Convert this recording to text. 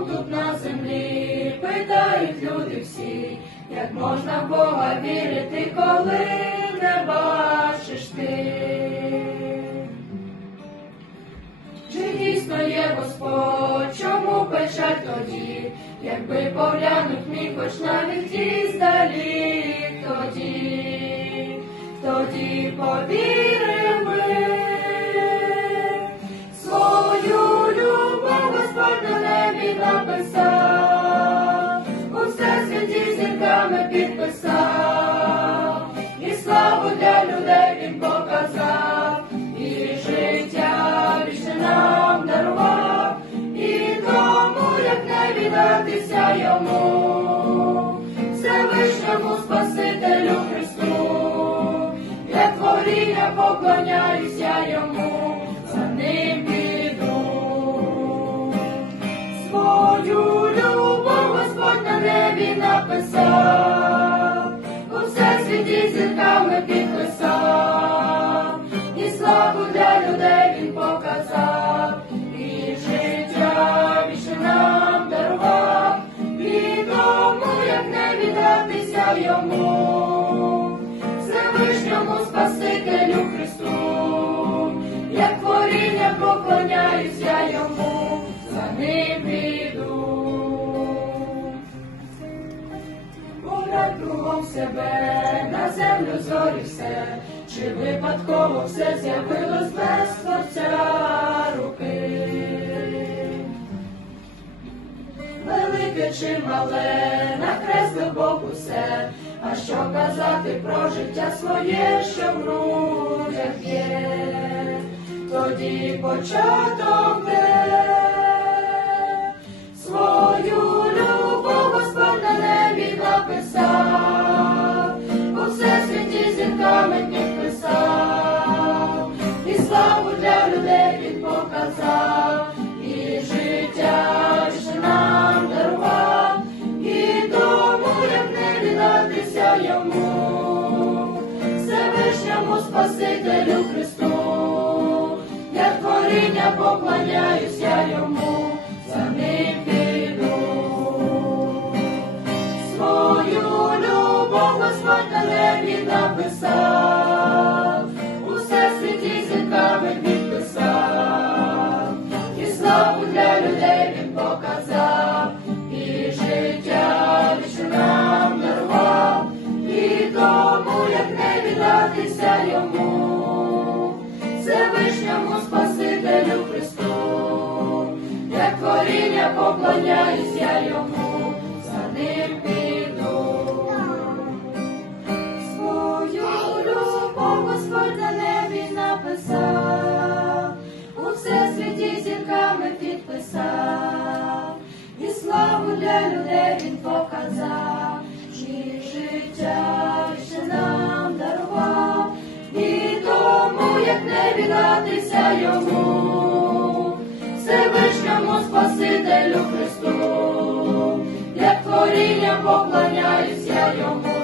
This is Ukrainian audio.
Тут на землі, питають люди всі, як можна в Бога вірити, коли не бачиш ти. Чи дійсно є Господь, чому печаль тоді, якби поглянуть міг хоч навіть іздалі, тоді, тоді повірив всесвіті зірками підписав, написав, у всесвіті зірками підписав, і славу для людей він показав, і життя вічне нам дарував, і тому, як не віддатися йому, Всевишньому Спасителю Христу, як творіння поклоняюся йому, за ним кругом себе, на землю зорі все, чи випадково все з'явилось без творця руки. Велике чи мале, накреслив Бог усе, а що казати про життя своє, що в грудях є, тоді початок славу для людей він показав, і життя ж нам дарував, і тому, як не віддатися йому, Всевишньому Спасителю Христу, як творіння поклоняюся йому, поклоняюся йому, за ним піду. Свою любов Господь на небі написав, у всесвіті зірками підписав, і славу для людей він показав, і життя ще нам дарував, і як не віддатися йому, Спасителю Христу, як творіння поклоняюся йому.